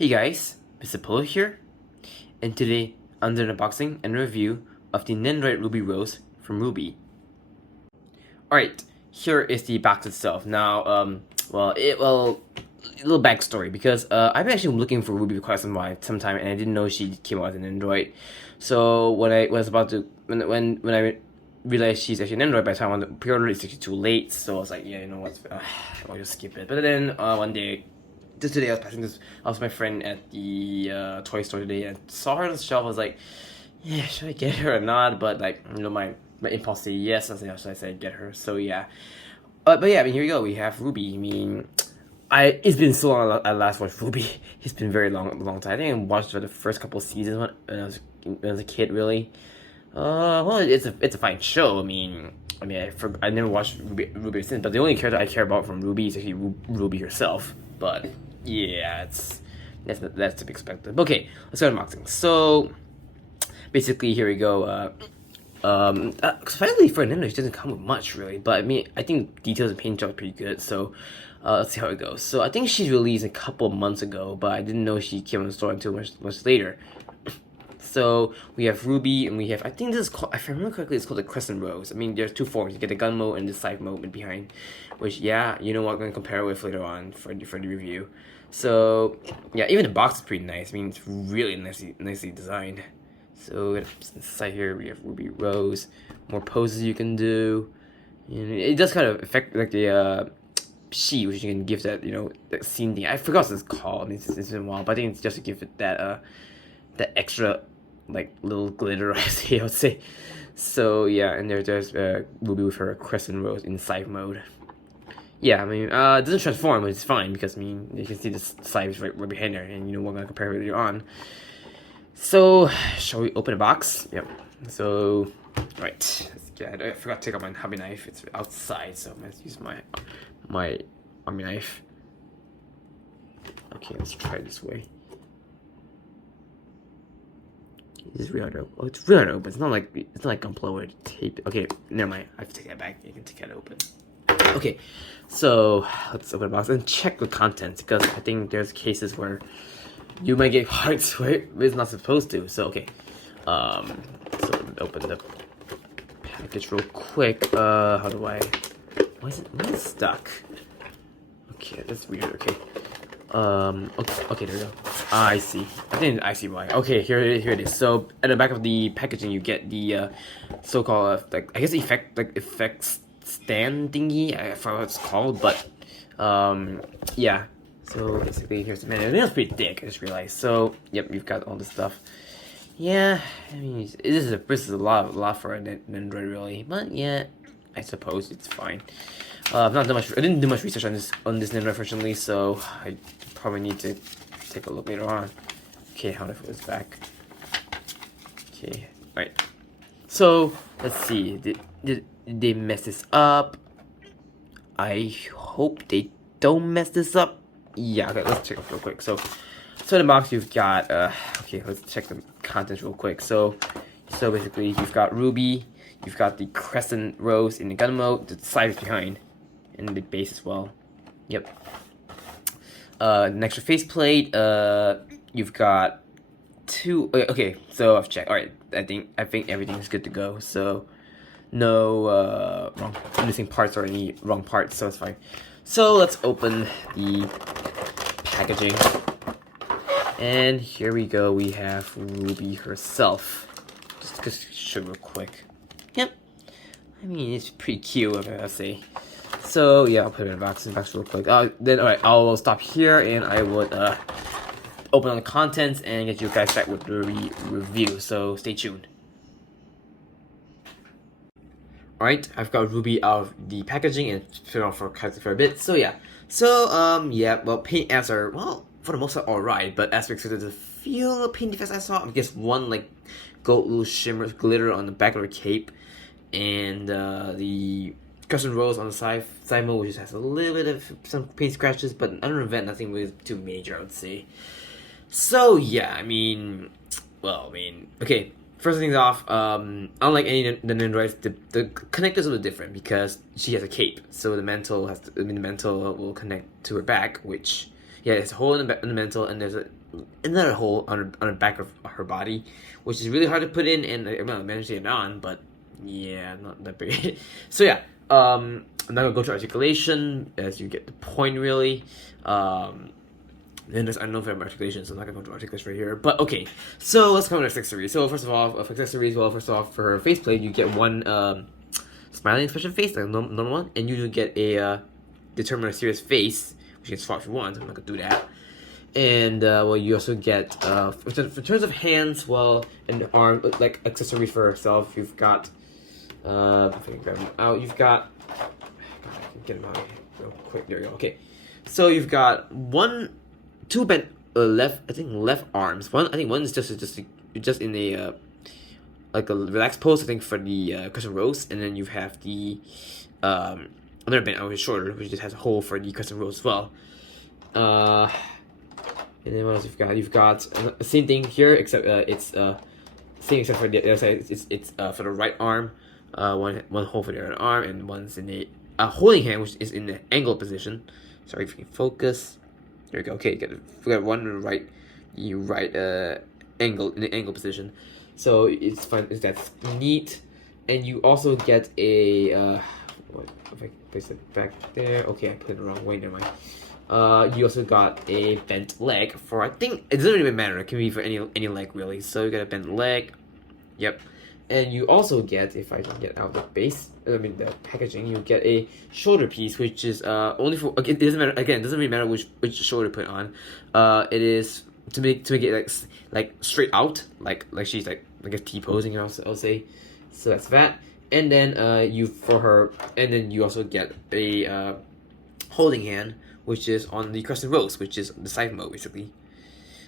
Hey guys, Mr. Polo here, and today I'm doing an unboxing and review of the Nendoroid Ruby Rose from RWBY. Alright, here is the box itself. Now, a little backstory, because I've been actually looking for RWBY for quite some time, and I didn't know she came out as an Nendoroid. So when I was about to, when I realized she's actually an Nendoroid, by the time I wanted to pre-order it's actually too late, so I was like, yeah, you know what, I'll just skip it. But then one day, just today, I was with my friend at the toy store today and saw her on the shelf. I was like, yeah, should I get her or not? But like, you know, my impulse said yes. I said, should I say get her? So yeah. But yeah, I mean, here we go. We have RWBY. I mean, it's been so long I last watched RWBY. It's been very long time. I think I watched for the first couple of seasons when I was a kid, really. Well, it's a fine show. I mean, I never watched RWBY since, but the only character I care about from RWBY is actually RWBY herself. But yeah, that's to be expected. Okay, let's go to unboxing. So basically, here we go. Surprisingly for Nintendo, it doesn't come with much really, but I mean, I think details and paint job are pretty good. So let's see how it goes. So I think she released a couple of months ago, but I didn't know she came on the store until much later. So we have RWBY, and we have, I think this is called, if I remember correctly, it's called the Crescent Rose. I mean, there's two forms. You get the gun mode and the side mode behind, which, yeah, you know what, I'm going to compare it with later on for the review. So, yeah, even the box is pretty nice. I mean, it's really nicely designed. So, inside here, we have RWBY Rose, more poses you can do. And it does kind of affect, like, the, sheet, which you can give that, you know, that scene thing. I forgot what it's called. I mean, it's been a while, but I think it's just to give it that, that extra, like, little glitter, I would say. So yeah, and there's RWBY with her Crescent Rose in side mode. Yeah, I mean, it doesn't transform, but it's fine because I mean you can see the side is right behind her, and you know we're gonna compare it later on. So shall we open the box? Yep. So right, I forgot to take out my hobby knife. It's outside, so I'm gonna use my army knife. Okay, let's try it this way. It's really hard to open. Oh, it's really hard to open. It's not like unplugged tape. Okay, never mind. I have to take that back. You can take that open. Okay, so let's open the box and check the contents because I think there's cases where you might get parts where it's not supposed to. So okay, so open the package real quick. How do I? Why is it stuck? Okay, that's weird. Okay. Okay, there we go. I see. I see why. Okay, here it is. So at the back of the packaging, you get the so-called like I guess effects stand thingy. I forgot what it's called, but yeah. So basically, here's the manual. It's pretty thick. I just realized. So yep, you've got all this stuff. Yeah, I mean, this is a lot for an Android really, but yeah, I suppose it's fine. I've not done much. I didn't do much research on this Nintendo, unfortunately, so I probably need to take a look later on. Okay, how do I put this back? Okay, right. So let's see. Did they mess this up? I hope they don't mess this up. Yeah. Okay, let's check it real quick. So in the box you've got. Okay, let's check the contents real quick. So basically you've got RWBY. You've got the Crescent Rose in the gun mode. The side is behind. And the base as well. Yep. An extra faceplate. You've got two. Okay, so I've checked. All right, I think everything's good to go. So no missing parts or any wrong parts, so it's fine. So let's open the packaging. And here we go. We have RWBY herself. Just show real quick. Yep. I mean, it's pretty cute, I gotta say. So yeah, I'll put it in the box real quick. Then alright, I'll stop here and I would open on the contents and get you guys back with the review. So stay tuned. Alright, I've got RWBY out of the packaging and put it on for a bit. So yeah. So yeah, well, paint apps are, well, for the most part alright, but as we expected, there's a few paint defects I saw. I guess one like gold little shimmer glitter on the back of her cape, and the Crescent Rose on the side mode, which just has a little bit of some paint scratches, but other than that, nothing really too major, I would say. So yeah, I mean, okay. First things off, unlike any of the Nendoroids, the connectors are a little different because she has a cape, so the mantle will connect to her back, which yeah, it's a hole in the mantle, and there's a another hole on the back of her body, which is really hard to put in, and I'm not managing it on, but yeah, not that big. So yeah, I'm not gonna go to articulation as you get the point really. And I don't know if I have articulation, so I'm not gonna go to articulation right here. But okay, so let's come to accessories. So first of all, for accessories, well, first off, for her faceplate, you get one smiling expression face, like a normal one, and you do get a determine a serious face, which you can swap if you want. So I'm not gonna do that. And well, you also get for terms of hands, well, and arm, like accessories for herself. You've got if I can grab them out, you've got. God, I can get them out real quick. There we go. Okay, so you've got two bent left arms. One is just in a like a relaxed pose. I think for the crescent rose, and then you have the another bent arm, which is shorter, which just has a hole for the crescent rose as well. And then what else you've got? You've got the same thing here, except it's same except for the other side. It's for the right arm, one hole for the other arm, and one's in a holding hand, which is in the angle position. Sorry if you can focus. There we go. Okay, we got one in the right angle in the angle position. So it's fine. That's neat, and you also get a if I place it back there. Okay, I put it the wrong way. Never mind. You also got a bent leg for, I think, it doesn't even matter, it can be for any leg really. So you got a bent leg, yep. And you also get, if I can get out the the packaging, you get a shoulder piece, which is only for, again, it doesn't matter, again, it doesn't really matter which shoulder to put on. It is to make it like straight out, like she's like I guess T-posing, I'll say. So that's that. And then and then you also get a holding hand, which is on the crescent rose, which is the side mode basically.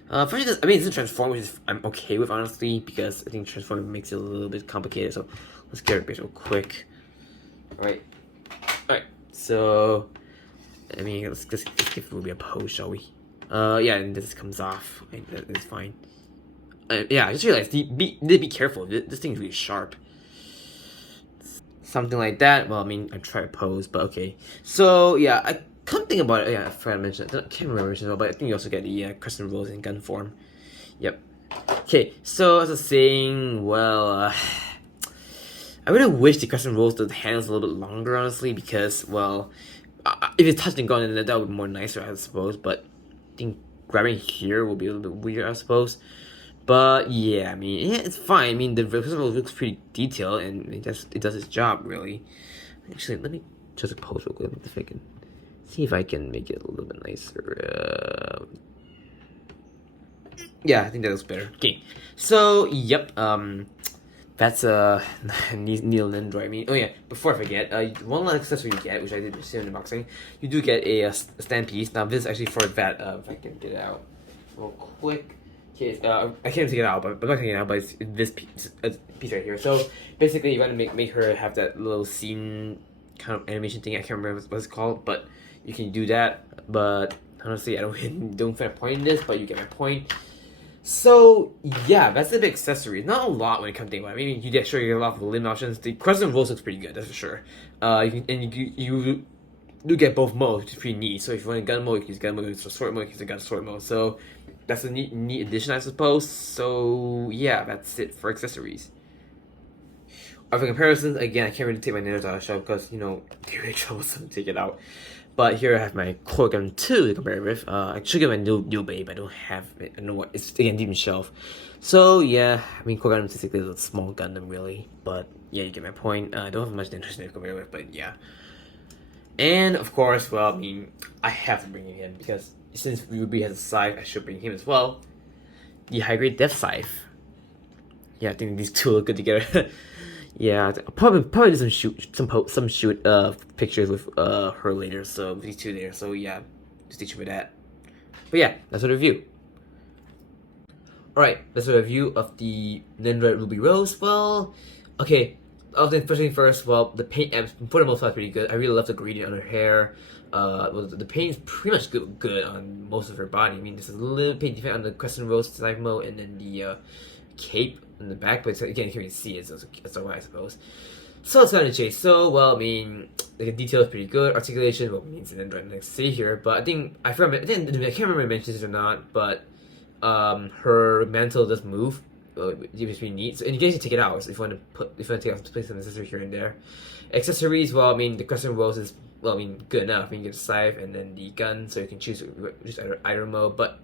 First, I mean, it's a transform, which is I'm okay with honestly, because I think transforming makes it a little bit complicated. So let's get it real quick. All right. So I mean, let's give Ruby a pose, shall we? Yeah, and this comes off. It's fine. Yeah, I just realized be careful. This thing is really sharp. Something like that. Well, I mean, I try to pose, but okay. So yeah, I come think about it. Yeah, I forgot to mention it. I can't remember it, but I think you also get the crescent rose in gun form. Yep. Okay, so as I was saying, well, I really wish the crescent rose the handles a little bit longer, honestly, because, well, if it's touched and gone, then that would be more nicer, I suppose. But I think grabbing here will be a little bit weird, I suppose. But yeah, I mean, yeah, it's fine. I mean, the crescent rose looks pretty detailed, and it does its job really. Actually, let me just pose real quick. If I can see if I can make it a little bit nicer. Yeah, I think that looks better. Okay, so yep, that's needle Nendoroid. I mean, oh yeah, before I forget, one last accessory you get, which I did see in the unboxing, you do get a stand piece. Now this is actually for that. If I can get it out real quick. Okay, I can't take it out, but I'm not taking it out. But it's this piece right here. So basically, you want to make her have that little scene kind of animation thing. I can't remember what it's called, but you can do that. But honestly, I don't find a point in this, but you get my point. So yeah, that's the big accessory. Not a lot when it comes to it. I mean, you get a lot of limb options. The crescent rose looks pretty good, that's for sure. You do get both modes, which is pretty neat. So if you want gun mode, you can use gun mode. If you want sword mode, you can use gun sword mode. So that's a neat addition, I suppose. So yeah, that's it for accessories. For comparisons, again, I can't really take my nails out of the shelf because they're really troublesome to take it out. But here I have my Core Gun 2 to compare with. I should get my RWBY, but I don't have it. I don't know what. It's again deep in the shelf. So yeah, I mean Core Gun basically is a small Gundam really. But yeah, you get my point. I don't have much interest in it to compare with, but yeah. And of course, well, I mean, I have to bring him in because since RWBY has a scythe, I should bring him as well. The high grade Death Scythe. Yeah, I think these two look good together. Yeah, probably do some shoot pictures with her later. So these two there. So yeah, just stay tuned for that. But yeah, that's a review. Alright, that's a review of the Nendoroid RWBY Rose. Well, okay. First thing first. Well, the paint for the most part pretty good. I really love the gradient on her hair. Well, the paint is pretty much good on most of her body. I mean, there's a little paint defect on the Crescent Rose side mode, and then the cape in the back, but again, you can't really see it, so it's alright, I suppose. So let's get into chase. So, well, I mean, the detail is pretty good. Articulation, well, means Nendoroid next to see here, but I think, I can't remember if I mentioned this or not, but her mantle does move, which is really neat. So, and you can actually take it out. So if you want to take out, place some accessory here and there. Accessories, well, I mean, the custom rose is, well, I mean, good enough. I mean, you get the scythe and then the gun, so you can choose just either mode. But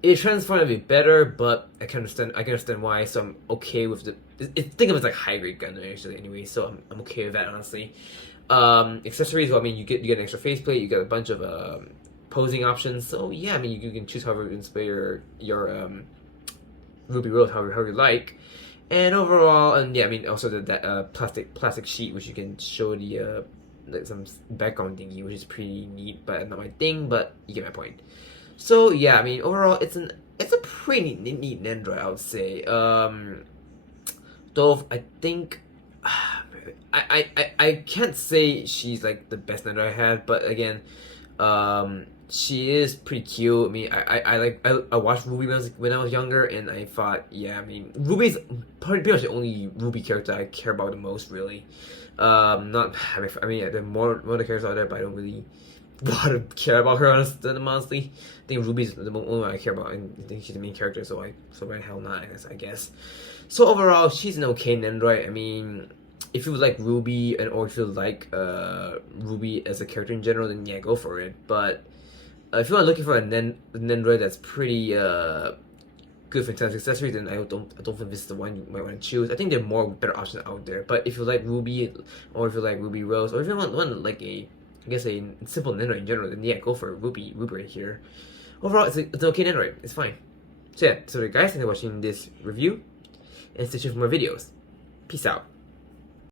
it transforms a bit better, but I can understand why. So I'm okay with think of it as like high grade gun actually. Anyway, so I'm okay with that, honestly. Accessories, well, I mean, you get an extra faceplate. You get a bunch of posing options. So yeah, I mean, you can choose however you display your Ruby Rose however you like. And overall, and yeah, I mean, also that plastic sheet which you can show the like some background thingy, which is pretty neat, but not my thing. But you get my point. So yeah, I mean, overall, it's a pretty neat Nendoroid, I would say. Though I think I can't say she's like the best Nendoroid I had, but again, she is pretty cute. I mean, I watched RWBY when I was younger, and I thought, yeah, I mean, RWBY's pretty much the only RWBY character I care about the most, really. Not, I mean, there are more the characters out there, but I don't really want to care about her honestly. I think RWBY's the only one I care about, and I think she's the main character, so why the hell not? I guess. So overall, she's an okay Nendoroid. I mean, if you like RWBY or if you like RWBY as a character in general, then yeah, go for it. But if you are looking for a Nendoroid that's pretty good fantastic accessories, then I don't think this is the one you might want to choose. I think there are more better options out there. But if you like RWBY, or if you like Ruby Rose, or if you want like a simple Nendoroid in general, then yeah, go for RWBY right here. Overall, it's an okay Nendoroid. It's fine. So yeah, so guys, thanks for watching this review, and stay tuned for more videos. Peace out.